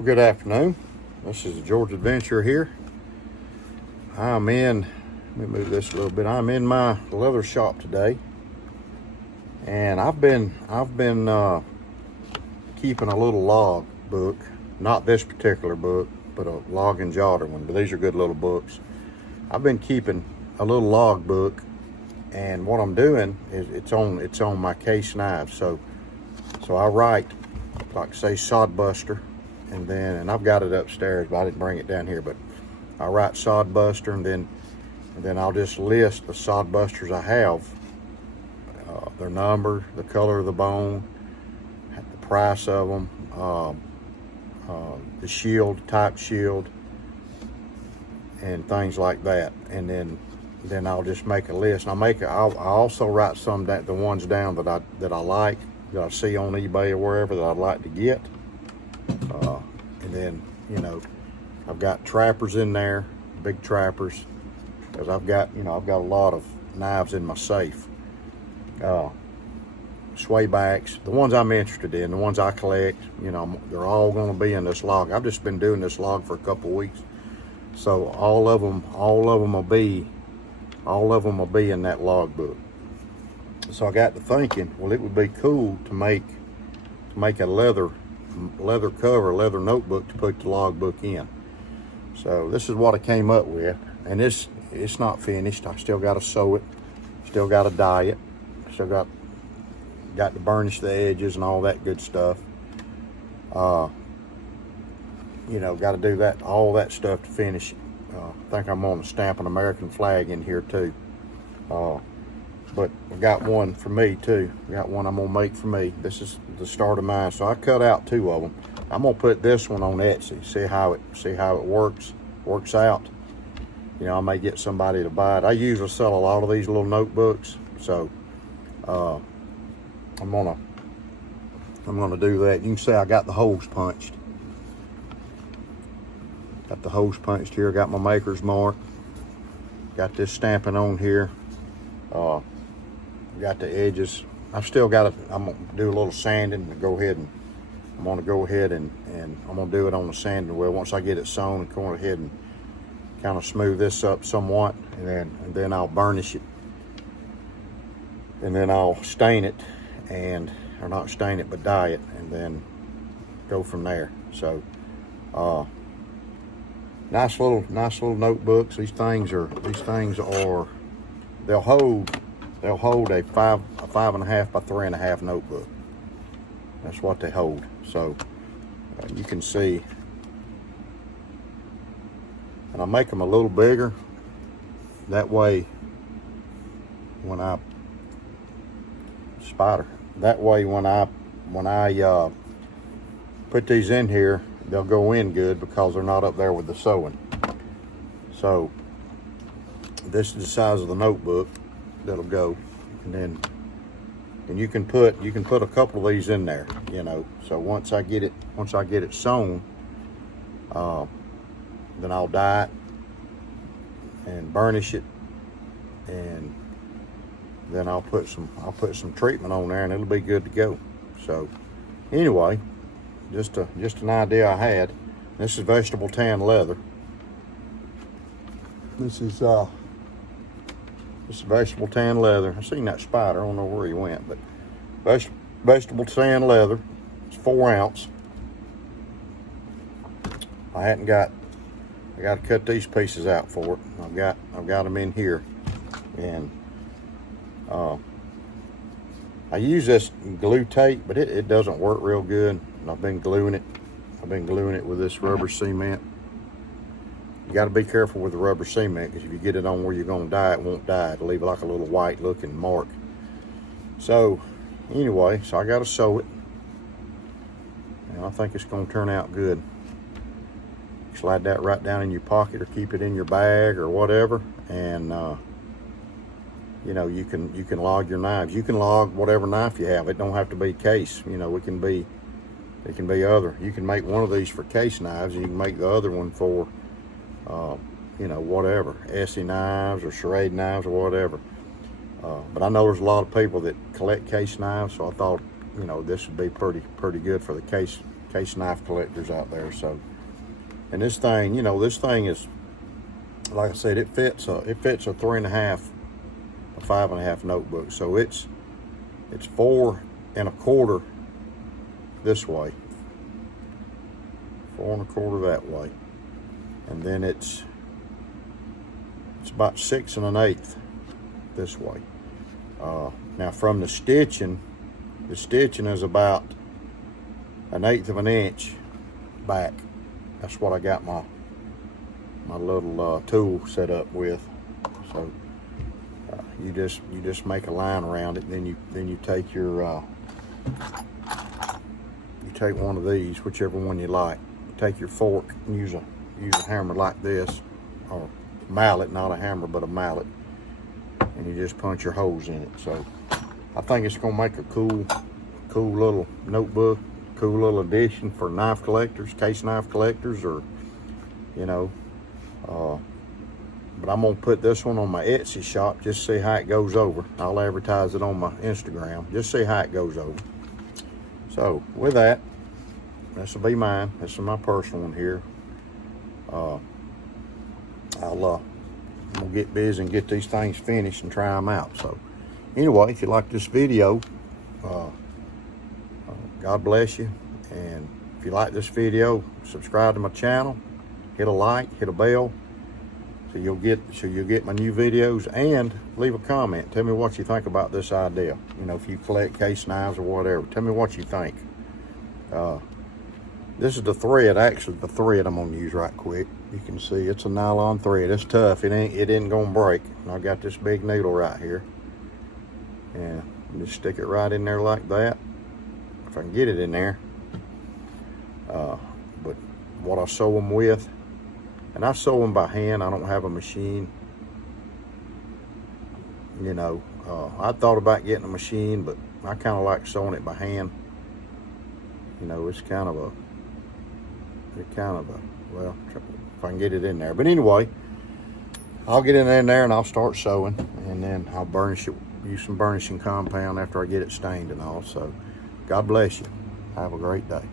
Well, good afternoon. This is George Adventure here. Let me move this a little bit. I'm in my leather shop today, and I've been keeping a little log book. Not this particular book, but a log and jotter one. But these are good little books. I've been keeping a little log book, and what I'm doing is it's on my CASEXX Knives. So I write, like say, sod buster. And I've got it upstairs, but I didn't bring it down here. But I write sod buster, and then I'll just list the sod busters I have, their number, the color of the bone, the price of them, the shield, type shield, and things like that. And then I'll just make a list. And I'll also write some that the ones down that I like, that I see on eBay or wherever that I'd like to get. And then, I've got trappers in there, big trappers, because I've got a lot of knives in my safe. Sway backs, the ones I'm interested in, the ones I collect, they're all going to be in this log. I've just been doing this log for a couple weeks, so all of them will be in that log book. So I got to thinking, well, it would be cool to make a leather cover, leather notebook to put the logbook in. So this is what I came up with, and it's not finished. I still got to sew it, still got to dye it, still got to burnish the edges and all that good stuff. Got to do that, all that stuff to finish it. I think I'm going to stamp an American flag in here too. But I got one for me too. I got one I'm gonna make for me. This is the start of mine. So I cut out two of them. I'm gonna put this one on Etsy. See how it works out. I may get somebody to buy it. I usually sell a lot of these little notebooks. So I'm gonna do that. You can see I got the holes punched. Got the holes punched here. Got my maker's mark. Got this stamping on here. Got the edges. I've still got it. I'm gonna do a little sanding and I'm gonna go ahead and I'm gonna do it on the sanding wheel. Once I get it sewn, and go ahead and kind of smooth this up somewhat, and then I'll burnish it, and then I'll stain it, or not stain it, but dye it, and then go from there. So nice little notebooks. These things are they'll hold a 5.5 by 3.5 notebook. That's what they hold. So you can see, and I make them a little bigger. That way, when I put these in here, they'll go in good because they're not up there with the sewing. So this is the size of the notebook that'll go, and you can put a couple of these in there, So once I get it sewn, then I'll dye it and burnish it, and then I'll put some treatment on there, and it'll be good to go. So anyway, just an idea I had. This is vegetable tan leather. This is vegetable tan leather. I seen that spider. I don't know where he went, but vegetable tan leather. It's 4 ounce. I got to cut these pieces out for it. I've got them in here, and I use this glue tape, but it doesn't work real good. And I've been gluing it with this rubber cement. You got to be careful with the rubber cement, because if you get it on where you're going to dye, it won't dye. It'll leave like a little white looking mark. So anyway, I got to sew it, and I think it's going to turn out good. Slide that right down in your pocket, or keep it in your bag or whatever, and you can log your knives. You can log whatever knife you have. It don't have to be case. It can be other. You can make one of these for case knives, and you can make the other one for whatever, Essie knives or serrade knives or whatever. But I know there's a lot of people that collect case knives, so I thought, this would be pretty good for the case knife collectors out there. So, and this thing, you know, this thing is, like I said, it fits a 3.5, a 5.5 notebook. So it's 4 1/4 this way, 4 1/4 that way, and then it's about 6 1/8 this way. Now from the stitching is about 1/8 of an inch back. That's what I got my little tool set up with. So you just make a line around it, and then you take your you take one of these, whichever one you like. You take your fork and use a hammer like this, or mallet, not a hammer but a mallet, and you just punch your holes in it. So I think it's gonna make a cool little notebook, cool little addition for knife collectors, case knife collectors, or you know. But I'm gonna put this one on my Etsy shop, just see how it goes over. I'll advertise it on my Instagram, just see how it goes over. So with that, this will be mine. This is my personal one here. I'm gonna get busy and get these things finished and try them out. So anyway, if you like this video, God bless you. And if you like this video, subscribe to my channel, hit a like, hit a bell, so you'll get my new videos, and leave a comment. Tell me what you think about this idea. You know, if you collect case knives or whatever, tell me what you think. This is the thread. Actually, the thread I'm gonna use right quick. You can see it's a nylon thread. It's tough. It ain't gonna break. And I got this big needle right here, and just stick it right in there like that, if I can get it in there. But what I sew them with, and I sew them by hand. I don't have a machine. You know, I thought about getting a machine, but I kind of like sewing it by hand. You know, it's kind of a, well, if I can get it in there. But anyway, I'll get it in there and I'll start sewing, and then I'll burnish it, use some burnishing compound after I get it stained and all. So God bless you. Have a great day.